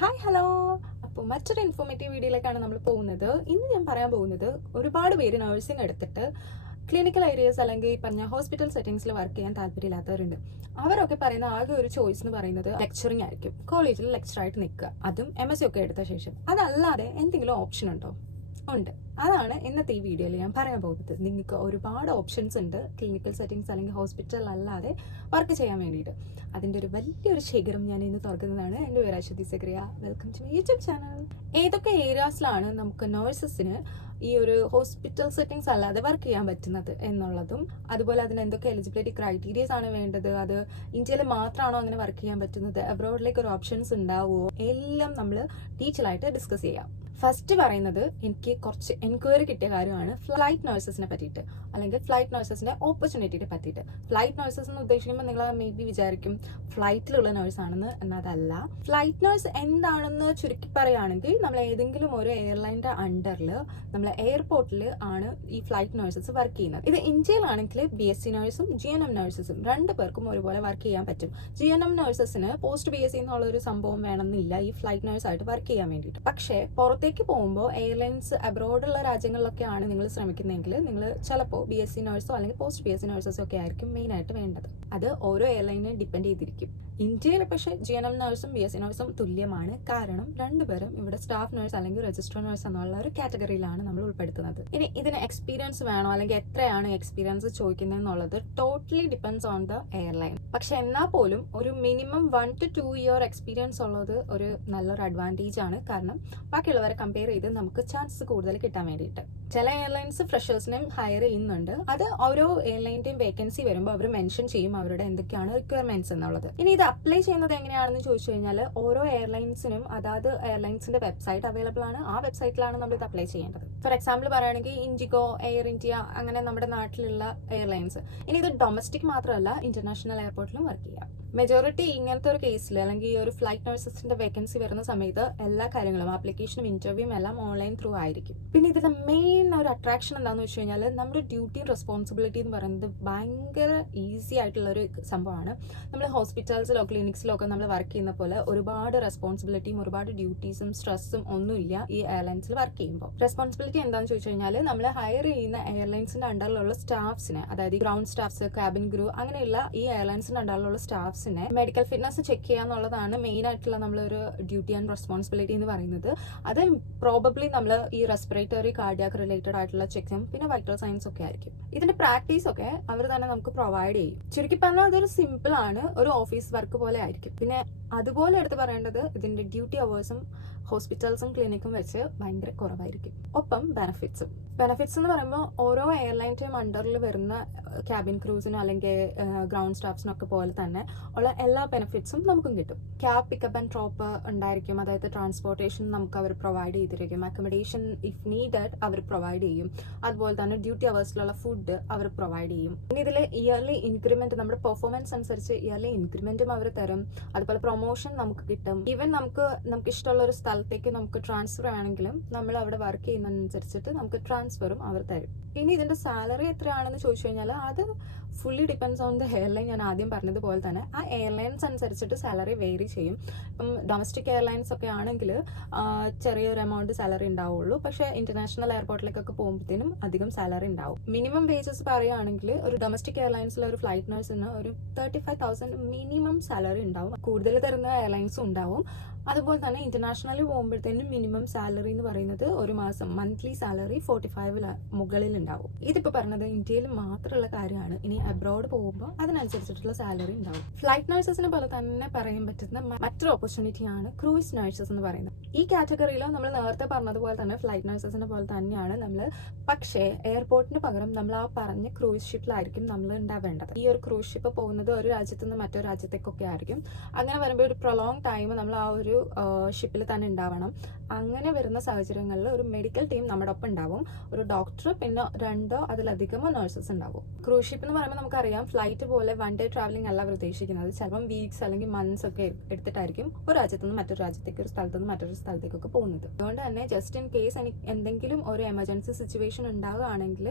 Hi hello. അപ്പോൾ മറ്റൊരു informative വീഡിയോയിലേക്കാണ് നമ്മൾ പോകുന്നത്. ഇന്ന് ഞാൻ പറയാൻ പോകുന്നത്, ഒരുപാട് പേര് നഴ്സിംഗ് എടുത്തിട്ട് ക്ലിനിക്കൽ ഏരിയസ് അല്ലെങ്കിൽ പറഞ്ഞ ഹോസ്പിറ്റൽ സെറ്റിംഗ്സിൽ വർക്ക് ചെയ്യാൻ താല്പര്യമില്ലാത്തവരുണ്ട്. അവരൊക്കെ പറയുന്ന ആകെ ഒരു ചോയ്സ് എന്ന് പറയുന്നത് ലെക്ചറിങ് ആയിരിക്കും. കോളേജിൽ ലെക്ചറായിട്ട് നിൽക്കുക, അതും MSc ഒക്കെ എടുത്ത ശേഷം. അതല്ലാതെ എന്തെങ്കിലും ഓപ്ഷൻ ഉണ്ടോ? ഉണ്ട്. അതാണ് ഇന്നത്തെ ഈ വീഡിയോയിൽ ഞാൻ പറയാൻ പോകുന്നത്. നിങ്ങൾക്ക് ഒരുപാട് ഓപ്ഷൻസ് ഉണ്ട് ക്ലിനിക്കൽ സെറ്റിംഗ്സ് അല്ലെങ്കിൽ ഹോസ്പിറ്റൽ അല്ലാതെ വർക്ക് ചെയ്യാൻ വേണ്ടിയിട്ട്. അതിൻ്റെ ഒരു വലിയൊരു ശേഖരം ഞാൻ ഇന്ന് തുറക്കുന്നതാണ്. എൻ്റെ പേര് Aswathy Zakariya. Welcome to my YouTube channel. ഏതൊക്കെ ഏരിയാസിലാണ് നമുക്ക് നഴ്സസിന് ഈ ഒരു ഹോസ്പിറ്റൽ സെറ്റിംഗ്സ് അല്ലാതെ വർക്ക് ചെയ്യാൻ പറ്റുന്നത് എന്നുള്ളതും, അതുപോലെ അതിന് എന്തൊക്കെ എലിജിബിലിറ്റി ക്രൈറ്റീരിയസ് ആണ് വേണ്ടത്, അത് ഇന്ത്യയിൽ മാത്രമാണോ അങ്ങനെ വർക്ക് ചെയ്യാൻ പറ്റുന്നത്, അബ്രോഡിലേക്ക് ഒരു ഓപ്ഷൻസ് ഉണ്ടാവുമോ, എല്ലാം നമ്മൾ ഡീറ്റെയിൽ ആയിട്ട് ഡിസ്കസ് ചെയ്യാം. ഫസ്റ്റ് പറയുന്നത്, എനിക്ക് കുറച്ച് എൻക്വയറി കിട്ടിയ കാര്യമാണ് ഫ്ലൈറ്റ് നഴ്സസിനെ പറ്റിയിട്ട്, അല്ലെങ്കിൽ ഫ്ലൈറ്റ് നഴ്സസിന്റെ ഓപ്പർച്യൂണിറ്റിയെ പറ്റിയിട്ട്. ഫ്ലൈറ്റ് നഴ്സസ് എന്ന് ഉദ്ദേശിക്കുമ്പോൾ നിങ്ങൾ മേ ബി വിചാരിക്കും ഫ്ലൈറ്റിലുള്ള നഴ്സാണെന്ന്. എന്നതല്ല. ഫ്ലൈറ്റ് നഴ്സ് എന്താണെന്ന് ചുരുക്കി പറയുകയാണെങ്കിൽ, നമ്മൾ ഏതെങ്കിലും ഒരു എയർലൈൻ്റെ അണ്ടറിൽ നമ്മൾ എയർപോർട്ടിൽ ആണ് ഈ ഫ്ലൈറ്റ് നഴ്സസ് വർക്ക് ചെയ്യുന്നത്. ഇത് ഇന്ത്യയിലാണെങ്കിൽ BSc നഴ്സും GNM നഴ്സസും രണ്ടു പേർക്കും ഒരുപോലെ വർക്ക് ചെയ്യാൻ പറ്റും. GNM നഴ്സസിന് പോസ്റ്റ് BSc എന്നുള്ള ഒരു സംഭവം വേണമെന്നില്ല ഈ ഫ്ലൈറ്റ് നഴ്സ് ആയിട്ട് വർക്ക് ചെയ്യാൻ വേണ്ടിയിട്ട്. പക്ഷേ പുറത്തേക്ക് പോകുമ്പോൾ എയർലൈൻസ് അബ്രോഡുള്ള രാജ്യങ്ങളിലൊക്കെയാണ് നിങ്ങൾ ശ്രമിക്കുന്നതെങ്കിൽ നിങ്ങൾ ചിലപ്പോൾ BSc നഴ്സോ അല്ലെങ്കിൽ പോസ്റ്റ് BSc നഴ്സസോ ഒക്കെ ആയിരിക്കും മെയിൻ ആയിട്ട് വേണ്ടത്. അത് ഓരോ എയർലൈനെ ഡിപ്പെൻഡ് ചെയ്തിരിക്കും. ഇന്ത്യയിൽ പക്ഷേ GNM നഴ്സും BSc നഴ്സും തുല്യമാണ്. കാരണം രണ്ടുപേരും ഇവിടെ സ്റ്റാഫ് നഴ്സ് അല്ലെങ്കിൽ രജിസ്റ്റർ നഴ്സ് എന്നുള്ള ഒരു കാറ്റഗറിയിലാണ് നമ്മൾ ഉൾപ്പെടുത്തുന്നത്. ഇനി ഇതിന് എക്സ്പീരിയൻസ് വേണോ അല്ലെങ്കിൽ എത്രയാണ് എക്സ്പീരിയൻസ് ചോദിക്കുന്നത് എന്നുള്ളത് totally depends on the airline. പക്ഷെ എന്നാൽ പോലും ഒരു മിനിമം 1 to 2 ഇയർ എക്സ്പീരിയൻസ് ഉള്ളത് ഒരു നല്ലൊരു അഡ്വാൻറ്റേജ് ആണ്. കാരണം ബാക്കിയുള്ളവരെ കമ്പയർ ചെയ്ത് നമുക്ക് ചാൻസ് കൂടുതൽ കിട്ടാൻ വേണ്ടിയിട്ട്. ചില എയർലൈൻസ് ഫ്രഷേഴ്സിനെയും ഹയർ ചെയ്യുന്നുണ്ട്. അത് ഓരോ എയർലൈൻ്റെയും വേക്കൻസി വരുമ്പോൾ അവർ മെൻഷൻ ചെയ്യും അവരുടെ എന്തൊക്കെയാണ് റിക്വയർമെന്റ്സ് എന്നുള്ളത്. ഇനി ഇത് അപ്ലൈ ചെയ്യുന്നത് എങ്ങനെയാണെന്ന് ചോദിച്ചു കഴിഞ്ഞാൽ, ഓരോ എയർലൈൻസിനും അതാത് എയർലൈൻസിന്റെ വെബ്സൈറ്റ് അവൈലബിൾ ആണ്. ആ വെബ്സൈറ്റിലാണ് നമ്മൾ ഇത് അപ്ലൈ ചെയ്യേണ്ടത്. ഫോർ എക്സാമ്പിൾ പറയുകയാണെങ്കിൽ ഇൻഡിഗോ, എയർ ഇന്ത്യ, അങ്ങനെ നമ്മുടെ നാട്ടിലുള്ള എയർലൈൻസ്. ഇനി ഇത് ഡൊമസ്റ്റിക് മാത്രമല്ല, ഇന്റർനാഷണൽ എയർപോർട്ടിലും വർക്ക് ചെയ്യാം. മെജോറിറ്റി ഇങ്ങനത്തെ ഒരു കേസിൽ അല്ലെങ്കിൽ ഈ ഒരു ഫ്ലൈറ്റ് നഴ്സസിന്റെ വേക്കൻസി വരുന്ന സമയത്ത് എല്ലാ കാര്യങ്ങളും ആപ്ലിക്കേഷനും ഇന്റർവ്യൂവും എല്ലാം ഓൺലൈൻ ത്രൂ ആയിരിക്കും. പിന്നെ ഇതിന്റെ മെയിൻ ഒരു അട്രാക്ഷൻ എന്താണെന്ന് വെച്ച് കഴിഞ്ഞാൽ, നമ്മുടെ ഡ്യൂട്ടി റെസ്പോൺസിബിലിറ്റി എന്ന് പറയുന്നത് ഭയങ്കര ഈസി ആയിട്ടുള്ള ഒരു സംഭവമാണ്. നമ്മൾ ഹോസ്പിറ്റൽസിലോ ക്ലിനിക്സിലോ ഒക്കെ നമ്മൾ വർക്ക് ചെയ്യുന്ന പോലെ ഒരുപാട് റെസ്പോൺസിബിലിറ്റിയും ഒരുപാട് ഡ്യൂട്ടീസും സ്ട്രെസ്സും ഒന്നുമില്ല ഈ എയർലൈൻസിൽ വർക്ക് ചെയ്യുമ്പോൾ. റെസ്പോൺസിബിലിറ്റി എന്താണെന്ന് ചോദിച്ചു കഴിഞ്ഞാൽ, നമ്മൾ ഹയർ ചെയ്യുന്ന എയർലൈൻസിന്റെ അണ്ടറിലുള്ള സ്റ്റാഫ്സിനെ, അതായത് ഗ്രൗണ്ട് സ്റ്റാഫ്സ്, ക്യാബിൻ ക്രൂ, അങ്ങനെയുള്ള ഈ എയർലൈൻസിന്റെ അണ്ടറിലുള്ള സ്റ്റാഫ് മെഡിക്കൽ ഫിറ്റ്നസ് ചെക്ക് ചെയ്യുക എന്നുള്ളതാണ് മെയിൻ ആയിട്ടുള്ള നമ്മളൊരു ഡ്യൂട്ടി ആൻഡ് റെസ്പോൺസിബിലിറ്റി എന്ന് പറയുന്നത്. അത് പ്രോബബ്ലി നമ്മൾ ഈ റെസ്പിറേറ്ററി, കാർഡിയാക് റിലേറ്റഡ് ആയിട്ടുള്ള ചെക്കും പിന്നെ വൈറ്റൽ സയൻസ് ഒക്കെ ആയിരിക്കും. ഇതിന്റെ പ്രാക്ടീസ് ഒക്കെ അവർ തന്നെ നമുക്ക് പ്രൊവൈഡ് ചെയ്യും. ചുരുക്കി പറഞ്ഞാൽ അതൊരു സിമ്പിൾ ആണ്, ഒരു ഓഫീസ് വർക്ക് പോലെ ആയിരിക്കും. പിന്നെ അതുപോലെ എടുത്ത് പറയേണ്ടത്, ഇതിന്റെ ഡ്യൂട്ടി അവേഴ്സും ഹോസ്പിറ്റൽസും ക്ലിനിക്കും വെച്ച് ഭയങ്കര കുറവായിരിക്കും. ഒപ്പം ബെനഫിറ്റ്സ് എന്ന് പറയുമ്പോൾ ഓരോ എയർലൈൻ്റെയും അണ്ടറിൽ വരുന്ന ക്യാബിൻ ക്രൂസിനോ അല്ലെങ്കിൽ ഗ്രൗണ്ട് സ്റ്റാഫ്സിനൊക്കെ പോലെ തന്നെ ഉള്ള എല്ലാ ബെനിഫിറ്റ്സും നമുക്കും കിട്ടും. ക്യാബ് പിക്കപ്പ് ആൻഡ് ഡ്രോപ്പ് ഉണ്ടായിരിക്കും, അതായത് ട്രാൻസ്പോർട്ടേഷൻ നമുക്ക് അവർ പ്രൊവൈഡ് ചെയ്തിരിക്കും. അക്കോമഡേഷൻ ഇഫ് നീഡഡ് അവർ പ്രൊവൈഡ് ചെയ്യും. അതുപോലെ തന്നെ ഡ്യൂട്ടി അവേഴ്സിലുള്ള ഫുഡ് അവർ പ്രൊവൈഡ് ചെയ്യും. പിന്നെ ഇതിൽ ഇയർലി ഇൻക്രിമെന്റ്, നമ്മുടെ പെർഫോമൻസ് അനുസരിച്ച് ഇയർലി ഇൻക്രിമെന്റും അവർ തരും. അതുപോലെ പ്രൊമോഷൻ നമുക്ക് കിട്ടും. ഈവൻ നമുക്ക് ഇഷ്ടമുള്ള ഒരു സ്ഥലത്തേക്ക് നമുക്ക് ട്രാൻസ്ഫർ ആണെങ്കിലും നമ്മൾ അവിടെ വർക്ക് ചെയ്യുന്നതനുസരിച്ചിട്ട് നമുക്ക് ട്രാൻസ്ഫറും അവർ തരും. ഇനി ഇതിന്റെ സാലറി എത്രയാണെന്ന് ചോദിച്ചു കഴിഞ്ഞാൽ, അത് fully depends on the airline. ഞാൻ ആദ്യം പറഞ്ഞതുപോലെ തന്നെ ആ എയർലൈൻസ് അനുസരിച്ചിട്ട് സാലറി വേരി ചെയ്യും. ഇപ്പം ഡൊമസ്റ്റിക് എയർലൈൻസ് ഒക്കെ ആണെങ്കിൽ ചെറിയൊരു എമൗണ്ട് സാലറി ഉണ്ടാവുള്ളൂ. പക്ഷേ ഇന്റർനാഷണൽ എയർപോർട്ടിലേക്കൊക്കെ പോകുമ്പോഴത്തേനും അധികം സാലറി ഉണ്ടാവും. മിനിമം വേജസ് പറയുകയാണെങ്കിൽ ഒരു ഡൊമസ്റ്റിക് എയർലൈൻസിലെ ഒരു ഫ്ലൈറ്റ് നഴ്സിന് ഒരു 35,000 മിനിമം സാലറി ഉണ്ടാവും. കൂടുതൽ തരുന്ന എയർലൈൻസും ഉണ്ടാവും. അതുപോലെ തന്നെ ഇന്റർനാഷണലിൽ പോകുമ്പോഴത്തേനും മിനിമം സാലറി എന്ന് പറയുന്നത് ഒരു മാസം മന്ത്ലി സാലറി 45 മുകളിൽ ഉണ്ടാവും. ഇതിപ്പോ പറഞ്ഞത് ഇന്ത്യയിൽ മാത്രമുള്ള കാര്യമാണ്. ഇനി അബ്രോഡ് പോകുമ്പോൾ അതിനനുസരിച്ചിട്ടുള്ള സാലറി ഉണ്ടാവും. ഫ്ലൈറ്റ് നഴ്സസിനെ പോലെ തന്നെ പറയാൻ പറ്റുന്ന മറ്റൊരു ഓപ്പർച്യൂണിറ്റിയാണ് ക്രൂയിസ് നഴ്സസ് എന്ന് പറയുന്നത്. ഈ കാറ്റഗറിയിൽ നമ്മൾ നേരത്തെ പറഞ്ഞതുപോലെ തന്നെ ഫ്ലൈറ്റ് നഴ്സസിനെ പോലെ തന്നെയാണ് നമ്മൾ. പക്ഷേ എയർപോർട്ടിന് പകരം നമ്മൾ ആ പറഞ്ഞ ക്രൂയിസ് ഷിപ്പിലായിരിക്കും നമ്മൾ ഉണ്ടാവേണ്ടത്. ഈ ഒരു ക്രൂയിസ് ഷിപ്പ് പോകുന്നത് ഒരു രാജ്യത്ത് നിന്ന് മറ്റൊരു രാജ്യത്തേക്കൊക്കെ ആയിരിക്കും. അങ്ങനെ വരുമ്പോൾ ഒരു പ്രൊലോങ് ടൈം നമ്മൾ ആ ഒരു ഷിപ്പിൽ തന്നെ ഉണ്ടാവണം. അങ്ങനെ വരുന്ന സാഹചര്യങ്ങളിൽ ഒരു മെഡിക്കൽ ടീം നമ്മുടെ ഒപ്പം ഉണ്ടാവും. ഒരു ഡോക്ടർ, പിന്നെ 2 അതിലധികമോ നഴ്സസ് ഉണ്ടാവും. ക്രൂസ് ഷിപ്പ് എന്ന് പറയുമ്പോൾ നമുക്കറിയാം, ഫ്ലൈറ്റ് പോലെ 1 ഡേ ട്രാവലിംഗ് അല്ല അവർ ഉദ്ദേശിക്കുന്നത്. ചിലപ്പം വീക്സ് അല്ലെങ്കിൽ മന്ത്സ് ഒക്കെ എടുത്തിട്ടായിരിക്കും ഒരു രാജ്യത്ത് നിന്ന് മറ്റൊരു രാജ്യത്തേക്ക്, ഒരു സ്ഥലത്ത് നിന്ന് മറ്റൊരു സ്ഥലത്തേക്കൊക്കെ പോകുന്നത്. അതുകൊണ്ട് തന്നെ ജസ്റ്റ് ഇൻ കേസ് എന്തെങ്കിലും ഒരു എമർജൻസി സിറ്റുവേഷൻ ഉണ്ടാവുകയാണെങ്കിൽ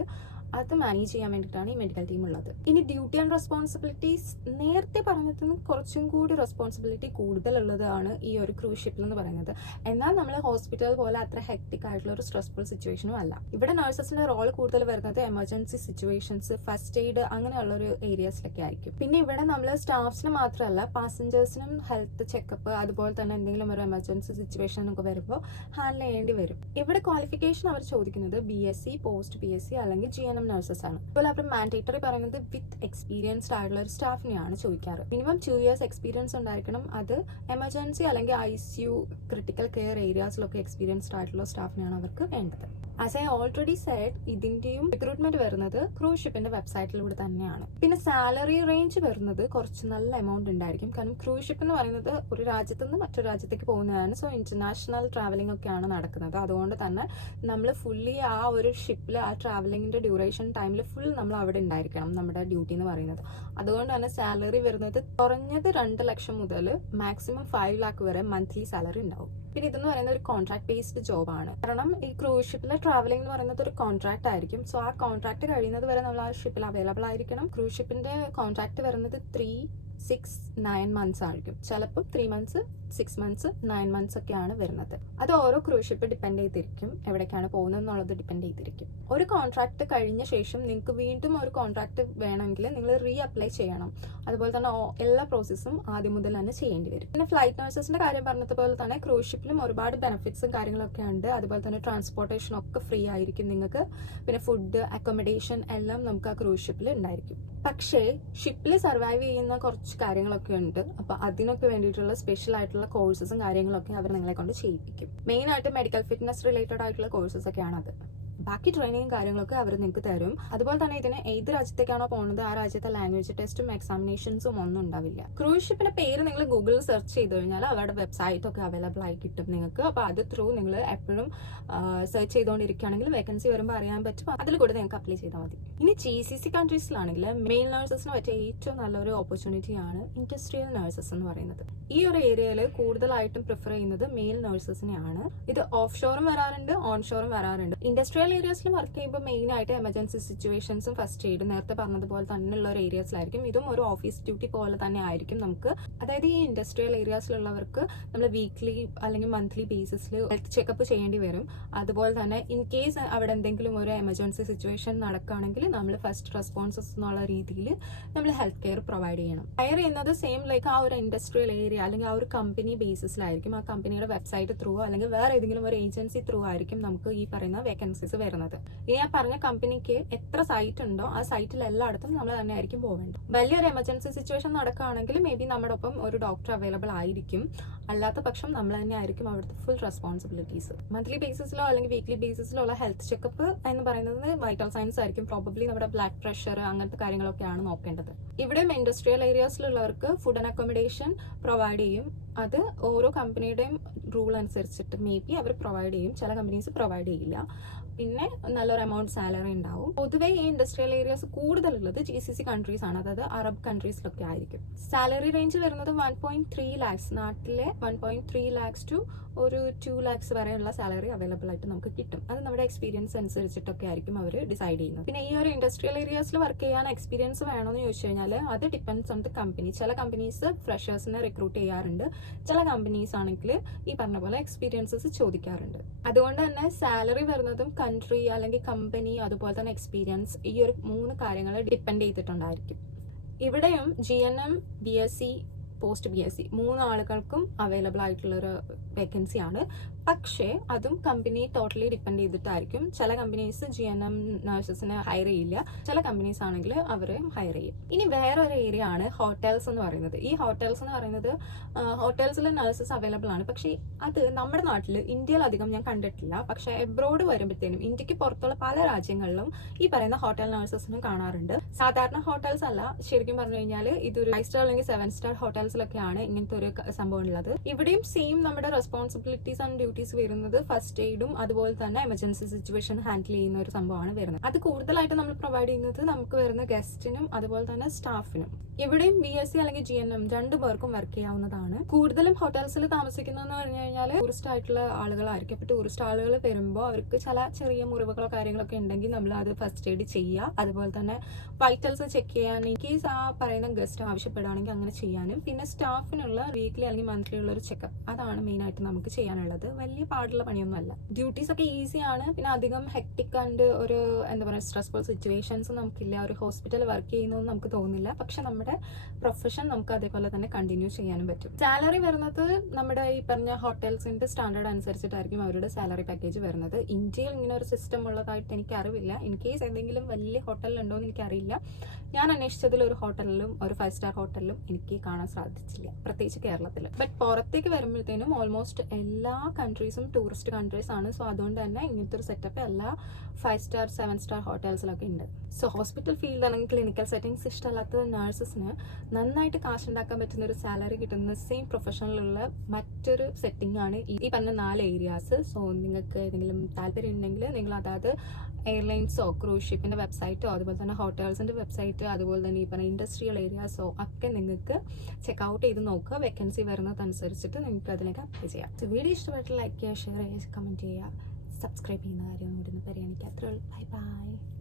അത് മാനേജ് ചെയ്യാൻ വേണ്ടിയിട്ടാണ് ഈ മെഡിക്കൽ ടീം ഉള്ളത്. ഇനി ഡ്യൂട്ടി ആൻഡ് റെസ്പോൺസിബിലിറ്റീസ് നേരത്തെ പറഞ്ഞതിന് കുറച്ചും കൂടി റെസ്പോൺസിബിലിറ്റി കൂടുതലുള്ളതാണ് ഈ ഒരു ക്രൂസ് ഷിപ്പിൽ എന്ന് പറയുന്നത്. എന്നാൽ നമ്മൾ ഹോസ്പിറ്റൽ പോലെ അത്ര ഹെക്ടിക് ആയിട്ടുള്ള ഒരു സ്ട്രെസ്ഫുൾ സിറ്റുവേഷനും അല്ല. ഇവിടെ നഴ്സസിന്റെ റോൾ കൂടുതൽ വരുന്നത് എമർജൻസി സിറ്റുവേഷൻസ്, ഫസ്റ്റ് എയ്ഡ് അങ്ങനെയുള്ള ഒരു ഏരിയാസിലൊക്കെ ആയിരിക്കും. പിന്നെ ഇവിടെ നമ്മൾ സ്റ്റാഫ്സിന് മാത്രമല്ല പാസഞ്ചേഴ്സിനും ഹെൽത്ത് ചെക്കപ്പ് അതുപോലെ തന്നെ എന്തെങ്കിലും ഒരു എമർജൻസി സിറ്റുവേഷൻ ഒക്കെ വരുമ്പോൾ ഹാൻഡിൽ ചെയ്യേണ്ടി വരും. ഇവിടെ ക്വാളിഫിക്കേഷൻ അവർ ചോദിക്കുന്നത് BSc, പോസ്റ്റ് BSc അല്ലെങ്കിൽ GNM നഴ്സസ് ആണ്. അതുപോലെ അവർ മാൻഡേറ്ററി പറയുന്നത് വിത്ത് എക്സ്പീരിയൻസ്ഡ് ആയിട്ടുള്ള ഒരു സ്റ്റാഫിനെയാണ് ചോദിക്കാറ്. മിനിമം 2 years എക്സ്പീരിയൻസ് ഉണ്ടായിരിക്കണം. അത് എമർജൻസി അല്ലെങ്കിൽ ICU ക്രിട്ടിക്കൽ കെയർ ഏരിയാസിലൊക്കെ എക്സ്പീരിയൻസ്ഡ് ആയിട്ടുള്ള സ്റ്റാഫിനെയാണ് അവർക്ക് വേണ്ടത്. ആസ് ഐ ഓൾറെഡി സെഡ്, ഇതിന്റെയും റിക്രൂട്ട്മെന്റ് വരുന്നത് ക്രൂസ് ഷിപ്പിന്റെ വെബ്സൈറ്റിലൂടെ തന്നെയാണ്. പിന്നെ സാലറി റേഞ്ച് വരുന്നത് കുറച്ച് നല്ല എമൗണ്ട് ഉണ്ടായിരിക്കും. കാരണം ക്രൂസ് ഷിപ്പ് എന്ന് പറയുന്നത് ഒരു രാജ്യത്ത് നിന്ന് മറ്റൊരു രാജ്യത്തേക്ക് പോകുന്നതാണ്. സോ ഇന്റർനാഷണൽ ട്രാവലിംഗ് ഒക്കെയാണ് നടക്കുന്നത്. അതുകൊണ്ട് തന്നെ നമ്മൾ ഫുള്ളി ആ ഒരു ഷിപ്പിൽ ആ ട്രാവലിംഗിന്റെ ഡ്യൂറേഷൻ ടൈമിൽ ഫുൾ നമ്മൾ അവിടെ ഉണ്ടായിരിക്കണം, നമ്മുടെ ഡ്യൂട്ടി എന്ന് പറയുന്നത്. അതുകൊണ്ട് തന്നെ സാലറി വരുന്നത് കുറഞ്ഞത് 2 ലക്ഷം മുതൽ മാക്സിമം 5 lakh വരെ മന്ത്ലി സാലറി ഉണ്ടാവും. പിന്നെ ഇതെന്ന് പറയുന്നത് ഒരു കോൺട്രാക്ട് ബേസ്ഡ് ജോബ് ആണ്. കാരണം ഈ ക്രൂസ് ഷിപ്പിലെ ട്രാവലിംഗ് എന്ന് പറയുന്നത് ഒരു കോൺട്രാക്ട് ആയിരിക്കും. സോ ആ കോൺട്രാക്ട് കഴിയുന്നത് വരെ നമ്മൾ ആ ഷിപ്പിൽ അവൈലബിൾ ആയിരിക്കണം. ക്രൂസ് ഷിപ്പിന്റെ കോൺട്രാക്ട് വരുന്നത് 3, 6, 9 months ആയിരിക്കും. ചിലപ്പോൾ 3 months, 6 months, 9 months ഒക്കെയാണ് വരുന്നത്. അത് ഓരോ ക്രൂസ് ഷിപ്പ് ഡിപ്പെൻഡ് ചെയ്തിരിക്കും, എവിടേക്കാണ് പോകുന്നത് എന്നുള്ളത് ഡിപ്പെൻഡ് ചെയ്തിരിക്കും. ഒരു കോൺട്രാക്ട് കഴിഞ്ഞ ശേഷം നിങ്ങൾക്ക് വീണ്ടും ഒരു കോൺട്രാക്ട് വേണമെങ്കിൽ നിങ്ങൾ അപ്ലൈ ചെയ്യണം. അതുപോലെ തന്നെ എല്ലാ പ്രോസസ്സും ആദ്യം മുതൽ തന്നെ ചെയ്യേണ്ടി വരും. പിന്നെ ഫ്ലൈറ്റ് നഴ്സസിന്റെ കാര്യം പറഞ്ഞതുപോലെ തന്നെ ക്രൂസ് ഷിപ്പിലും ഒരുപാട് ബെനിഫിറ്റ്സും കാര്യങ്ങളൊക്കെ ഉണ്ട്. അതുപോലെ തന്നെ ട്രാൻസ്പോർട്ടേഷൻ ഒക്കെ ഫ്രീ ആയിരിക്കും നിങ്ങൾക്ക്. പിന്നെ ഫുഡ്, അക്കോമഡേഷൻ എല്ലാം നമുക്ക് ആ ക്രൂസ് ഷിപ്പിൽ ഉണ്ടായിരിക്കും. പക്ഷേ ഷിപ്പിൽ സർവൈവ് ചെയ്യുന്ന കുറച്ച് കാര്യങ്ങളൊക്കെ ഉണ്ട്. അപ്പൊ അതിനൊക്കെ വേണ്ടിയിട്ടുള്ള സ്പെഷ്യൽ ആയിട്ടുള്ള കോഴ്സസും കാര്യങ്ങളൊക്കെ അവർ നിങ്ങളെ കൊണ്ട് ചെയ്യിപ്പിക്കും. മെയിൻ ആയിട്ട് മെഡിക്കൽ ഫിറ്റ്നസ് റിലേറ്റഡ് ആയിട്ടുള്ള കോഴ്സസ് ഒക്കെയാണ് അത്. ബാക്കി ട്രെയിനിങ്ങും കാര്യങ്ങളൊക്കെ അവർ നിങ്ങൾക്ക് തരും. അതുപോലെ തന്നെ ഇതിന് ഏത് രാജ്യത്തേക്കാണോ പോകുന്നത് ആ രാജ്യത്തെ ലാംഗ്വേജ് ടെസ്റ്റും എക്സാമിനേഷൻസും ഒന്നും ഉണ്ടാവില്ല. ക്രൂസ് ഷിപ്പിന്റെ പേര് നിങ്ങൾ ഗൂഗിളിൽ സെർച്ച് ചെയ്ത് കഴിഞ്ഞാൽ അവരുടെ വെബ്സൈറ്റ് ഒക്കെ അവൈലബിൾ ആയി കിട്ടും നിങ്ങൾക്ക്. അപ്പോൾ അത് ത്രൂ നിങ്ങൾ എപ്പോഴും സെർച്ച് ചെയ്തുകൊണ്ടിരിക്കുകയാണെങ്കിൽ വേക്കൻസി വരുമ്പോൾ അറിയാൻ പറ്റും. അതിൽ കൂടെ നിങ്ങൾക്ക് അപ്ലൈ ചെയ്താൽ മതി. ഇനി GCC കൺട്രീസിലാണെങ്കിൽ മെയിൽ നഴ്സസിന് പറ്റിയ ഏറ്റവും നല്ലൊരു ഓപ്പർച്യൂണിറ്റിയാണ് ഇൻഡസ്ട്രിയൽ നഴ്സസ് എന്ന് പറയുന്നത്. ഈ ഒരു ഏരിയയിൽ കൂടുതലായിട്ടും പ്രിഫർ ചെയ്യുന്നത് മെയിൽ നഴ്സസിനെയാണ്. ഇത് ഓഫ് ഷോറും വരാറുണ്ട്, ഓൺ ഷോറും വരാറുണ്ട്. ഇൻഡസ്ട്രിയൽ ഏരിയാസിൽ വർക്ക് ചെയ്യുമ്പോൾ മെയിൻ ആയിട്ട് എമർജൻസി സിറ്റുവേഷൻസും ഫസ്റ്റ് എയ്ഡ് നേരത്തെ പറഞ്ഞതുപോലെ തന്നെയുള്ള ഒരു ഏരിയാസിലായിരിക്കും. ഇതും ഒരു ഓഫീസ് ഡ്യൂട്ടി പോലെ തന്നെ ആയിരിക്കും നമുക്ക്. അതായത് ഈ ഇൻഡസ്ട്രിയൽ ഏരിയാസിലുള്ളവർക്ക് നമ്മൾ വീക്ക്ലി അല്ലെങ്കിൽ മന്ത്ലി ബേസിസിൽ ഹെൽത്ത് ചെക്കപ്പ് ചെയ്യേണ്ടി വരും. അതുപോലെ തന്നെ ഇൻ കേസ് അവിടെ എന്തെങ്കിലും ഒരു എമർജൻസി സിറ്റുവേഷൻ നടക്കുകയാണെങ്കിൽ നമ്മൾ ഫസ്റ്റ് റെസ്പോൺസസ് എന്നുള്ള രീതിയിൽ നമ്മൾ ഹെൽത്ത് കെയർ പ്രൊവൈഡ് ചെയ്യണം. ഹയർ ചെയ്യുന്നത് സെയിം ലൈക്ക് ആ ഒരു ഇൻഡസ്ട്രിയൽ ഏരിയ അല്ലെങ്കിൽ ആ ഒരു കമ്പനി ബേസിസിലായിരിക്കും. ആ കമ്പനിയുടെ വെബ്സൈറ്റ് ത്രൂ അല്ലെങ്കിൽ വേറെ ഏതെങ്കിലും ഒരു ഏജൻസി ത്രൂ ആയിരിക്കും നമുക്ക് ഈ പറയുന്ന വേക്കൻസീസ് വരുന്നത്. ഇനി ഞാൻ പറഞ്ഞ കമ്പനിക്ക് എത്ര സൈറ്റ് ഉണ്ടോ ആ സൈറ്റിൽ എല്ലായിടത്തും നമ്മൾ തന്നെ ആയിരിക്കും പോവേണ്ടത്. വലിയൊരു എമർജൻസി സിറ്റുവേഷൻ നടക്കുകയാണെങ്കിൽ മേ ബി നമ്മുടെ ഒപ്പം ഒരു ഡോക്ടർ അവൈലബിൾ ആയിരിക്കും. അല്ലാത്ത പക്ഷം നമ്മൾ തന്നെ ആയിരിക്കും അവിടുത്തെ ഫുൾ റെസ്പോൺസിബിലിറ്റീസ്. മന്ത്ലി ബേസിസിലോ അല്ലെങ്കിൽ വീക്ക്ലി ബേസിസിലോ ഉള്ള ഹെൽത്ത് ചെക്കപ്പ് എന്ന് പറയുന്നത് വൈറ്റൽ സയൻസ് ആയിരിക്കും. പ്രോബബ്ലി നമ്മുടെ ബ്ലഡ് പ്രഷർ അങ്ങനത്തെ കാര്യങ്ങളൊക്കെയാണ് നോക്കേണ്ടത്. ഇവിടെയും ഇൻഡസ്ട്രിയൽ ഏരിയാസിലുള്ളവർക്ക് ഫുഡ് ആൻഡ് അക്കോമഡേഷൻ പ്രൊവൈഡ് ചെയ്യും. അത് ഓരോ കമ്പനിയുടെയും റൂൾ അനുസരിച്ചിട്ട് മേ ബി അവർ പ്രൊവൈഡ് ചെയ്യും. ചില കമ്പനീസ് പ്രൊവൈഡ് ചെയ്യില്ല. പിന്നെ നല്ലൊരു എമൗണ്ട് സാലറി ഉണ്ടാവും. പൊതുവേ ഈ ഇൻഡസ്ട്രിയൽ ഏരിയാസ് കൂടുതലുള്ളത് GCC കൺട്രീസ് ആണ്, അതായത് അറബ് കൺട്രീസിലൊക്കെ ആയിരിക്കും. സാലറി റേഞ്ച് വരുന്നത് 1.3 lakhs, നാട്ടിലെ 1.3 lakhs to ഒരു 2 lakhs വരെയുള്ള സാലറി അവൈലബിൾ ആയിട്ട് നമുക്ക് കിട്ടും. അത് നമ്മുടെ എക്സ്പീരിയൻസ് അനുസരിച്ചിട്ടൊക്കെ ആയിരിക്കും അവർ ഡിസൈഡ് ചെയ്യുന്നത്. പിന്നെ ഈ ഒരു ഇൻഡസ്ട്രിയൽ ഏരിയാസിൽ വർക്ക് ചെയ്യാൻ എക്സ്പീരിയൻസ് വേണമെന്ന് ചോദിച്ചു കഴിഞ്ഞാൽ അത് ഡിപ്പെൻഡ്സ് ഓൺ ദ കമ്പനി. ചില കമ്പനീസ് ഫ്രഷേഴ്സിനെ റിക്രൂട്ട് ചെയ്യാറുണ്ട്, ചില കമ്പനീസ് ആണെങ്കിൽ ഈ പറഞ്ഞ പോലെ എക്സ്പീരിയൻസസ് ചോദിക്കാറുണ്ട്. അതുകൊണ്ട് തന്നെ സാലറി വരുന്നതും കൺട്രി അല്ലെങ്കിൽ കമ്പനി അതുപോലെ തന്നെ എക്സ്പീരിയൻസ് ഈ ഒരു 3 കാര്യങ്ങൾ ഡിപ്പെൻഡ് ചെയ്തിട്ടുണ്ടായിരിക്കും. ഇവിടെയും GNM, BSc, പോസ്റ്റ് BSc 3 ആളുകൾക്കും അവൈലബിൾ ആയിട്ടുള്ളൊരു വേക്കൻസിയാണ്. പക്ഷേ അതും കമ്പനി ടോട്ടലി ഡിപ്പെൻഡ് ചെയ്തിട്ടായിരിക്കും. ചില കമ്പനീസ് GNM നഴ്സസിനെ ഹയർ ചെയ്യില്ല, ചില കമ്പനീസ് ആണെങ്കിൽ അവർ ഹയർ ചെയ്യും. ഇനി വേറൊരു ഏരിയ ആണ് ഹോട്ടൽസ് എന്ന് പറയുന്നത്. ഈ ഹോട്ടൽസ് എന്ന് പറയുന്നത് ഹോട്ടൽസിൽ നഴ്സസ് അവൈലബിൾ ആണ്. പക്ഷേ അത് നമ്മുടെ നാട്ടിൽ ഇന്ത്യയിൽ അധികം ഞാൻ കണ്ടിട്ടില്ല. പക്ഷേ എബ്രോഡ് വരുമ്പോഴത്തേനും ഇന്ത്യക്ക് പുറത്തുള്ള പല രാജ്യങ്ങളിലും ഈ പറയുന്ന ഹോട്ടൽ നഴ്സസിനെ കാണാറുണ്ട്. സാധാരണ ഹോട്ടൽസ് അല്ല, ശരിക്കും പറഞ്ഞു കഴിഞ്ഞാൽ ഇതൊരു 5 സ്റ്റാർ അല്ലെങ്കിൽ 7 സ്റ്റാർ ഹോട്ടൽസ് ഹോട്ടൽസിലൊക്കെയാണ് ഇങ്ങനത്തെ ഒരു സംഭവം ഉള്ളത്. ഇവിടെയും സെയിം നമ്മുടെ റെസ്പോൺസിബിലിറ്റീസ് ആൻഡ് ഡ്യൂട്ടീസ് വരുന്നത് ഫസ്റ്റ് എയ്ഡും അതുപോലെ തന്നെ എമർജൻസി സിറ്റുവേഷൻ ഹാൻഡിൽ ചെയ്യുന്ന ഒരു സംഭവമാണ് വരുന്നത്. അത് കൂടുതലായിട്ട് നമ്മൾ പ്രൊവൈഡ് ചെയ്യുന്നത് നമുക്ക് വരുന്ന ഗസ്റ്റിനും അതുപോലെ തന്നെ സ്റ്റാഫിനും. ഇവിടെയും BSc അല്ലെങ്കിൽ GNM 2 പേർക്കും വർക്ക് ചെയ്യാവുന്നതാണ്. കൂടുതലും ഹോട്ടൽസിൽ താമസിക്കുന്നതെന്ന് പറഞ്ഞു കഴിഞ്ഞാൽ ടൂറിസ്റ്റ് ആയിട്ടുള്ള ആളുകളായിരിക്കും. അപ്പോൾ ടൂറിസ്റ്റ് ആളുകൾ വരുമ്പോൾ അവർക്ക് ചില ചെറിയ മുറിവുകളോ കാര്യങ്ങളൊക്കെ ഉണ്ടെങ്കിൽ നമ്മൾ അത് ഫസ്റ്റ് എയ്ഡ് ചെയ്യുക. അതുപോലെ തന്നെ വൈറ്റൽസ് ചെക്ക് ചെയ്യാൻ ഇൻ കേസ് ആ പറയുന്ന ഗസ്റ്റ് ആവശ്യപ്പെടുകയാണെങ്കിൽ അങ്ങനെ ചെയ്യാനും, പിന്നെ സ്റ്റാഫിനുള്ള വീക്ക്ലി അല്ലെങ്കിൽ മന്ത്ലി ഉള്ള ഒരു ചെക്കപ്പ്, അതാണ് മെയിൻ ആയിട്ട് നമുക്ക് ചെയ്യാനുള്ളത്. വലിയ പാടുള്ള പണിയൊന്നുമല്ല. ഡ്യൂട്ടീസ് ഒക്കെ ഈസിയാണ്. പിന്നെ അധികം ഹെക്ടിക് ആൻഡ് ഒരു എന്താ പറയുക സ്ട്രെസ്ഫുൾ സിറ്റുവേഷൻസ് നമുക്കില്ല. ഒരു ഹോസ്പിറ്റൽ വർക്ക് ചെയ്യുന്നതെന്ന് നമുക്ക് തോന്നുന്നില്ല. പക്ഷെ നമ്മുടെ പ്രൊഫഷൻ നമുക്ക് അതേപോലെ തന്നെ കണ്ടിന്യൂ ചെയ്യാനും പറ്റും. സാലറി വരുന്നത് നമ്മുടെ ഈ പറഞ്ഞ ഹോട്ടൽസിന്റെ സ്റ്റാൻഡേർഡ് അനുസരിച്ചിട്ടായിരിക്കും അവരുടെ സാലറി പാക്കേജ് വരുന്നത്. ഇന്ത്യയിൽ ഇങ്ങനെ ഒരു സിസ്റ്റം ഉള്ളതായിട്ട് എനിക്ക് അറിവില്ല. ഇൻ കേസ് എന്തെങ്കിലും വലിയ ഹോട്ടലിലുണ്ടോ എന്ന് എനിക്കറിയില്ല. ഞാൻ അന്വേഷിച്ചതിൽ ഒരു ഹോട്ടലിലും ഒരു 5 സ്റ്റാർ ഹോട്ടലിലും എനിക്ക് കാണാൻ സാധിച്ചില്ല, പ്രത്യേകിച്ച് കേരളത്തിൽ. ബട്ട് പുറത്തേക്ക് വരുമ്പോഴത്തേനും ഓൾമോസ്റ്റ് എല്ലാ കൺട്രീസും ടൂറിസ്റ്റ് കൺട്രീസ് ആണ്. സോ അതുകൊണ്ട് തന്നെ ഇങ്ങനത്തെ ഒരു സെറ്റപ്പ് എല്ലാ 5 സ്റ്റാർ 7 സ്റ്റാർ ഹോട്ടൽസിലൊക്കെ ഉണ്ട്. സോ ഹോസ്പിറ്റൽ ഫീൽഡ് അല്ലെങ്കിൽ ക്ലിനിക്കൽ സെറ്റിംഗ്സ് ഇഷ്ടമല്ലാത്ത നഴ്സസിന് നന്നായിട്ട് കാശുണ്ടാക്കാൻ പറ്റുന്ന ഒരു സാലറി കിട്ടുന്ന സെയിം പ്രൊഫഷനിലുള്ള മറ്റൊരു സെറ്റിംഗ് ആണ് ഈ പറഞ്ഞ 4 ഏരിയാസ്. സോ നിങ്ങൾക്ക് ഏതെങ്കിലും താല്പര്യം ഉണ്ടെങ്കിൽ നിങ്ങൾ അതായത് എയർലൈൻസോ ക്രൂസ് ഷിപ്പിന്റെ വെബ്സൈറ്റോ അതുപോലെ തന്നെ ഹോട്ടൽസിന്റെ വെബ്സൈറ്റ് അതുപോലെ തന്നെ ഈ പറഞ്ഞ ഇൻഡസ്ട്രിയൽ ഏരിയാസോ ഒക്കെ നിങ്ങൾക്ക് ചെക്ക്ഔട്ട് ചെയ്ത് നോക്കുക. വേക്കൻസി വരുന്നതനുസരിച്ചിട്ട് നിങ്ങൾക്ക് അതിലേക്ക് അപ്ലൈ ചെയ്യാം. സോ വീഡിയോ ഇഷ്ടപ്പെട്ട് ലൈക്ക് ചെയ്യുക, ഷെയർ ചെയ്യുക, കമന്റ് ചെയ്യുക, സബ്സ്ക്രൈബ് ചെയ്യുന്ന കാര്യം കൂടി ഒന്ന് പരിഗണിക്കുക. അത്രേ ഉള്ളൂ. Bye bye.